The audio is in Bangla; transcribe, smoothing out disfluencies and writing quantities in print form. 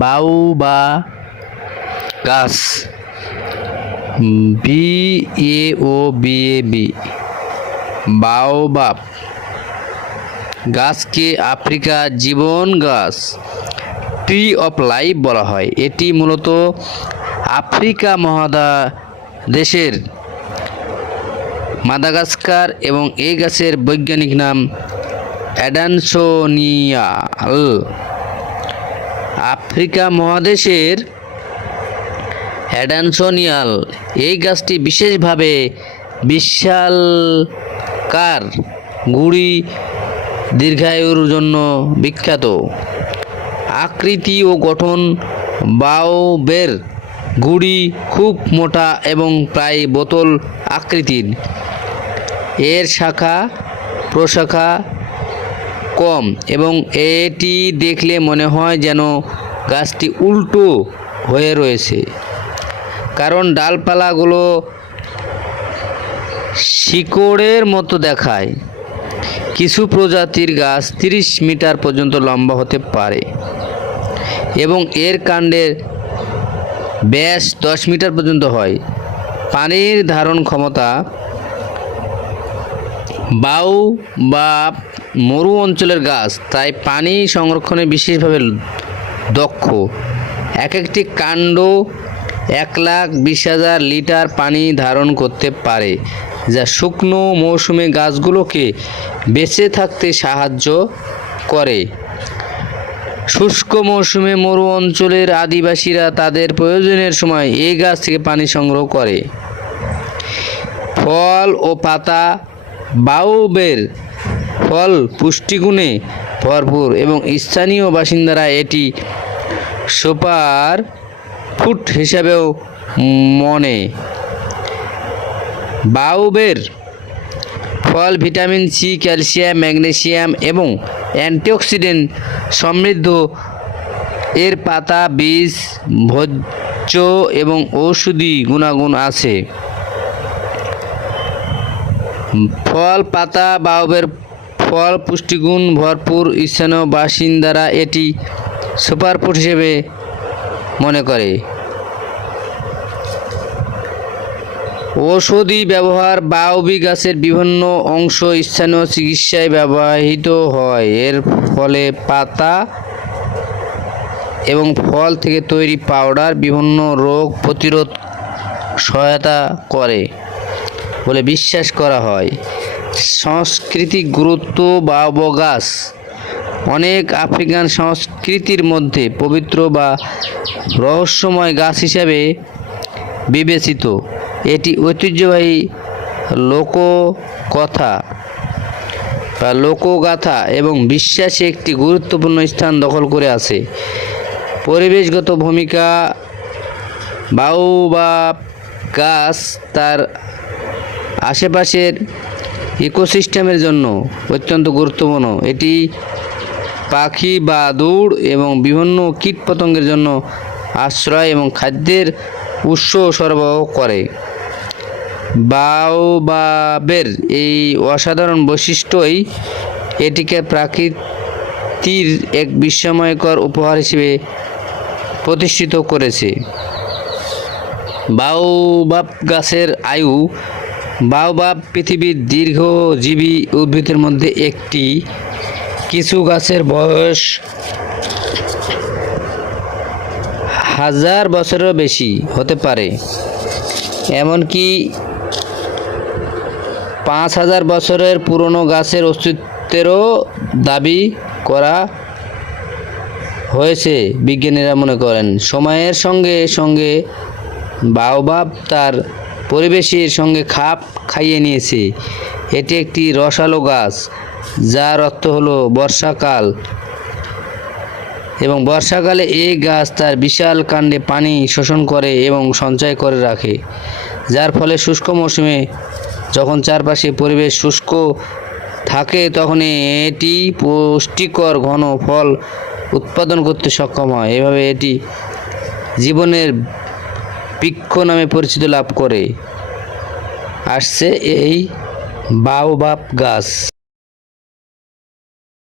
বাউবা গাছ, BAOBAB, বাওবাব গাছকে আফ্রিকার জীবন গাছ, ট্রি অফ লাইফ বলা হয়। এটি মূলত আফ্রিকা মহাদেশের মাদাগাস্কার এবং এই গাছের বৈজ্ঞানিক নাম অ্যাডানসোনিয়াল। আফ্রিকা মহাদেশের অ্যাডানসোনিয়াল এই গাছটি বিশেষভাবে বিশালকার গুড়ি দীর্ঘায়ুর জন্য বিখ্যাত। আকৃতি ও গঠন, বাওবের গুড়ি খুব মোটা এবং প্রায় বোতল আকৃতির। এর শাখা প্রশাখা কম এবং এটি দেখলে মনে হয় যেন গাছটি উল্টো হয়ে রয়েছে, কারণ ডালপালাগুলো শিকড়ের মতো দেখায়। কিছু প্রজাতির গাছ 30 মিটার পর্যন্ত লম্বা হতে পারে এবং এর কাণ্ডের ব্যাস 10 মিটার পর্যন্ত হয়। পানির ধারণ ক্ষমতা, বাওবাব মরু অঞ্চলের গাছ, তাই পানি সংরক্ষণে বিশেষভাবে দক্ষ। একটি কাণ্ড 1,20,000 লিটার পানি ধারণ করতে পারে, যা শুকনো মৌসুমে গাছগুলোকে বেঁচে থাকতে সাহায্য করে। শুষ্ক মৌসুমে মরু অঞ্চলের আদিবাসীরা তাদের প্রয়োজনের সময় এই গাছ থেকে পানি সংগ্রহ করে। ফল ও পাতা, বাওবের ফল পুষ্টিগুণে ভরপুর এবং স্থানীয় বাসিন্দারা এটি সুপার ফুড হিসাবেও মনে। বাওবের ফল ভিটামিন সি, ক্যালসিয়াম, ম্যাগনেসিয়াম এবং অ্যান্টিঅক্সিডেন্ট সমৃদ্ধ। এর পাতা, বীজ ভোজ্য এবং ঔষধি গুণাগুণ আছে। ফল, পাতা, বাওবের ফল পুষ্টিগুণ ভরপুর। স্থানীয় বাসিন্দারা এটি সুপারফুড হিসেবে মনে করে। ঔষধি ব্যবহার, বাওবি গাছের বিভিন্ন অংশ স্থানীয় চিকিৎসায় ব্যবহৃত হয়। এর ফলে পাতা এবং ফল থেকে তৈরি পাউডার বিভিন্ন রোগ প্রতিরোধ সহায়তা করে বলে বিশ্বাস করা হয়। সাংস্কৃতিক গুরুত্ব, বাওবা গাছ অনেক আফ্রিকান সংস্কৃতির মধ্যে পবিত্র বা রহস্যময় গাছ হিসাবে বিবেচিত। এটি ঐতিহ্যবাহী লোকগাথা এবং বিশ্বাসে একটি গুরুত্বপূর্ণ স্থান দখল করে আছে। পরিবেশগত ভূমিকা, বাওবাব গাছ তার আশেপাশের ইকোসিস্টেমের জন্য অত্যন্ত গুরুত্বপূর্ণ। এটি পাখি, বাদুড় এবং বিভিন্ন কীটপতঙ্গের জন্য আশ্রয় এবং খাদ্যের উৎস সরবরাহ করে। বাওবাবের এই অসাধারণ বৈশিষ্ট্যই এটিকে প্রকৃতির এক বিস্ময়কর উপহার হিসেবে প্রতিষ্ঠিত করেছে। বাওবাব গাছের আয়ু, বাওবাব পৃথিবীর দীর্ঘজীবী উদ্ভিদের মধ্যে একটি। কিছু গাছের বয়স 1000 বছরেরও বেশি হতে পারে, এমনকি 5000 বছরের পুরনো গাছের অস্তিত্বেরও দাবি করা হয়েছে। বিজ্ঞানীরা মনে করেন সময়ের সঙ্গে সঙ্গে বাওবাব তার পরিবেশের সঙ্গে খাপ খাইয়ে নিয়েছে। এটি একটি রসালো গাছ, যার অর্থ হলো বর্ষাকাল, এবং বর্ষাকালে এই গাছ তার বিশাল কাণ্ডে পানি শোষণ করে এবং সঞ্চয় করে রাখে, যার ফলে শুষ্ক মৌসুমে যখন চারপাশে পরিবেশ শুষ্ক থাকে তখন এটি পুষ্টিকর ঘন ফল উৎপাদন করতে সক্ষম হয়। এভাবে এটি জীবনের বৃক্ষ নামে পরিচিতি লাভ করে আসছে এই বাওবাব গাছ।